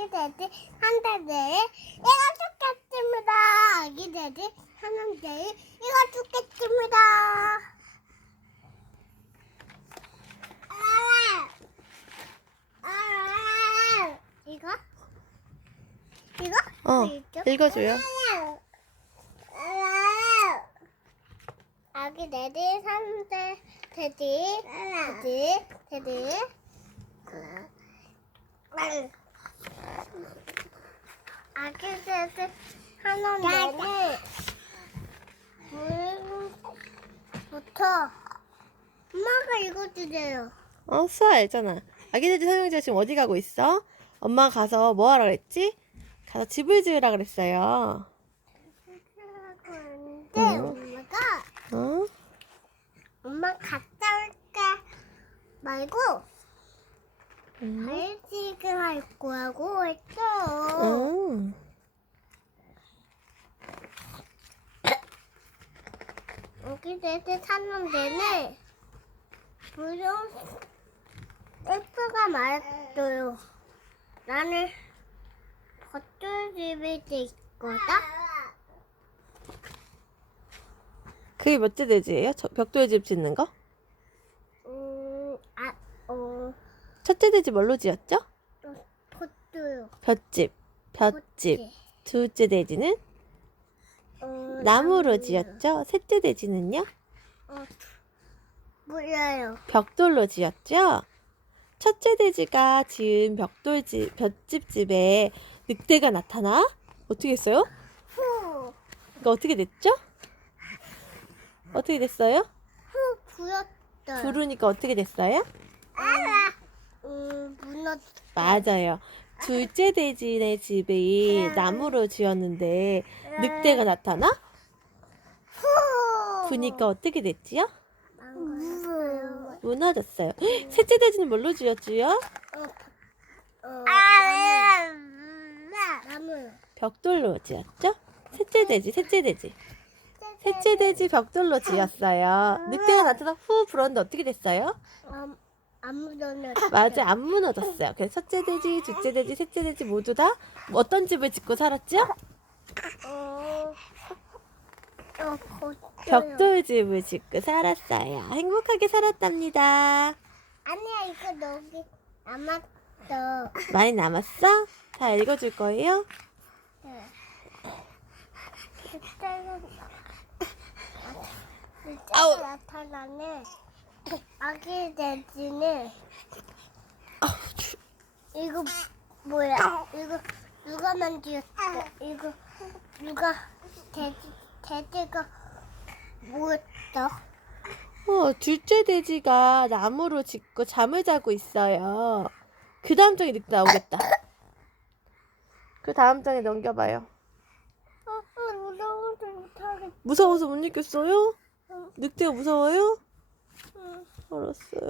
아기 돼지 한 돼지 이거 죽겠습니다. 아기 돼지 한 돼지 이거 죽겠습니다. 이거? 이거? 어? 읽어줘요. 아기 돼지 삼대 돼지 돼지 돼지 아기 돼지 하나는 물부터 엄마가 읽어주세요. 어, 수아 알잖아. 아기 돼지 삼형제가 지금 어디 가고 있어? 엄마가 가서 뭐 하라 그랬지? 가서 집을 지으라 그랬어요. 근데 어? 엄마가 어? 엄마 갔다 올게 말고 응. 발식을 할 거라고 했어. 어. 여기 대체 사는 데는 무슨 F가 말했어요. 나는 겉돌집에 있거다. 그게 몇째 돼지예요? 저 벽돌 집 짓는 거? 음, 아, 어, 첫째 돼지 뭘로 지었죠? 겉돌요. 볏집, 볏집. 둘째 돼지는 어, 나무로 나무. 지었죠? 셋째 돼지는요? 어, 몰라요. 벽돌로 지었죠? 첫째 돼지가 지은 벽돌집, 볏집 집에 늑대가 나타나? 어떻게 했어요? 후, 그러니까 어떻게 됐죠? 어떻게 됐어요? 후 부였어요. 부르니까 어떻게 됐어요? 무너졌어요. 맞아요. 둘째 돼지네 집이 나무로 지었는데 늑대가 나타나? 후. 부니까 어떻게 됐지요? 무너졌어요. 헉, 셋째 돼지는 뭘로 지었지요? 벽돌로 지었죠? 셋째 돼지, 셋째 돼지. 셋째 돼지 벽돌로 지었어요. 늑대가 나타나 후 불었는데 어떻게 됐어요? 안, 안 묻었네. 맞아, 안 무너졌어요. 그래서 첫째 돼지, 둘째 돼지, 셋째 돼지 모두 다 어떤 집을 짓고 살았죠? 어, 어, 겉돌. 벽돌 집을 짓고 살았어요. 행복하게 살았답니다. 아니야, 이거 여기 남았어. 많이 남았어? 다 읽어줄 거예요? 네. 그때는 아우. 그때가 나타나네. 아기 돼지는 이거 뭐야? 이거 누가 만들었어? 이거 누가 돼지 돼지가 뭐였어? 어, 둘째 돼지가 나무로 짓고 잠을 자고 있어요. 그 다음 장에 늑대 나오겠다. 그 다음 장에 넘겨봐요. 어, 어, 무서워서 못하겠어. 무서워서 못 읽겠어요? 늑대가 무서워요? 응. 알았어요.